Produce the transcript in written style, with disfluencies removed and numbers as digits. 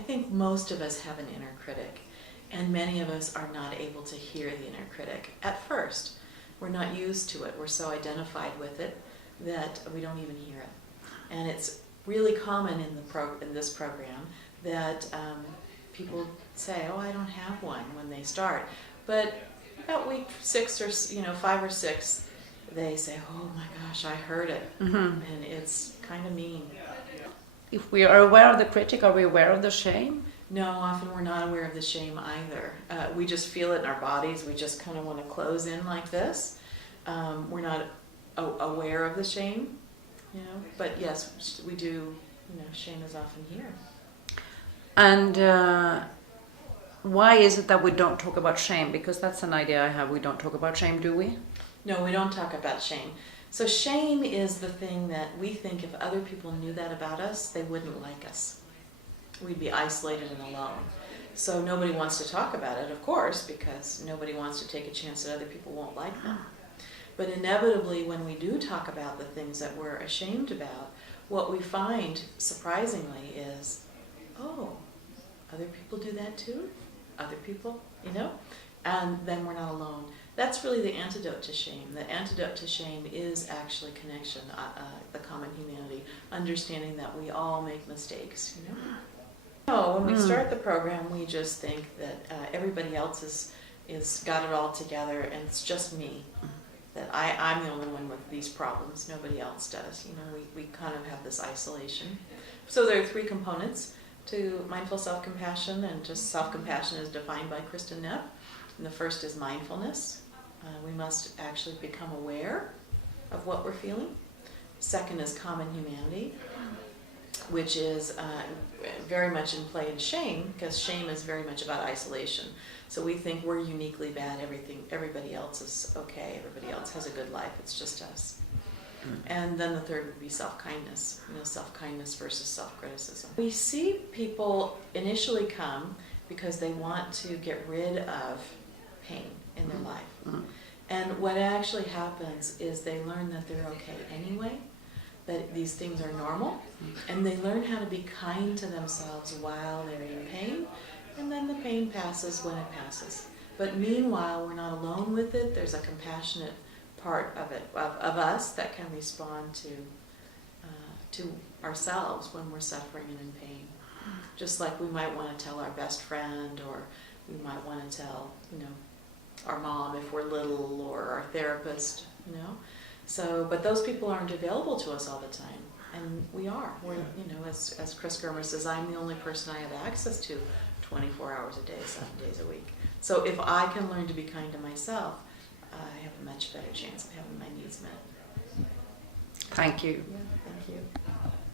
I think most of us have an inner critic, and many of us are not able to hear the inner critic at first. We're not used to it. We're so identified with it that we don't even hear it. And it's really common in this program that people say, "Oh, I don't have one," when they start. But about week 6 or 5 or 6, they say, "Oh my gosh, I heard it," and it's kind of mean. If we are aware of the critic, are we aware of the shame? No, often we're not aware of the shame either. We just feel it in our bodies. We just kind of want to close in like this. We're not aware of the shame, But yes, we do. Shame is often here. And why is it that we don't talk about shame? Because that's an idea I have. We don't talk about shame, do we? No, we don't talk about shame. So shame is the thing that we think if other people knew that about us, they wouldn't like us. We'd be isolated and alone. So nobody wants to talk about it, of course, because nobody wants to take a chance that other people won't like them. But inevitably, when we do talk about the things that we're ashamed about, what we find, surprisingly, is, oh, other people do that too? Other people, And then we're not alone. That's really the antidote to shame. The antidote to shame is actually connection, the common humanity, understanding that we all make mistakes, When we start the program, we just think that everybody else is got it all together, and it's just me. That I'm the only one with these problems. Nobody else does. We kind of have this isolation. So there are 3 components to mindful self-compassion, and just self-compassion is defined by Kristen Neff. And the first is mindfulness. We must actually become aware of what we're feeling. Second is common humanity, which is very much in play in shame, because shame is very much about isolation. So we think we're uniquely bad, everybody else is okay, everybody else has a good life, it's just us. And then the third would be self-kindness, self-kindness versus self-criticism. We see people initially come because they want to get rid of pain in their life. And what actually happens is they learn that they're okay anyway, that these things are normal, and they learn how to be kind to themselves while they're in pain, and then the pain passes when it passes. But meanwhile, we're not alone with it. There's a compassionate part of it, of us, that can respond to ourselves when we're suffering and in pain. Just like we might want to tell our best friend, or we might want to tell, our mom if we're little, or our therapist, So, but those people aren't available to us all the time, and we are. We're, as Chris Germer says, I'm the only person I have access to 24 hours a day, 7 days a week. So if I can learn to be kind to myself, I have a much better chance of having my needs met. Thank you. Yeah, thank you.